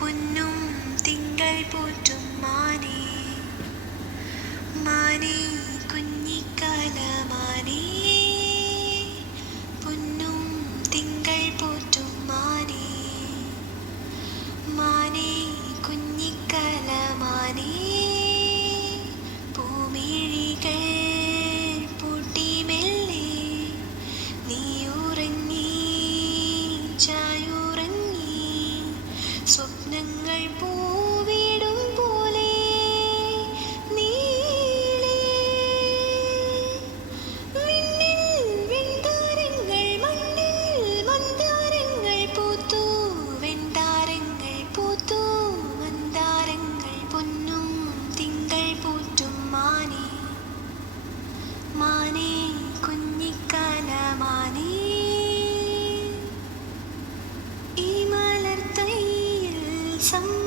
പൊന്നും തിങ്കൾ പോറ്റും മാനേ 想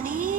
മാനേ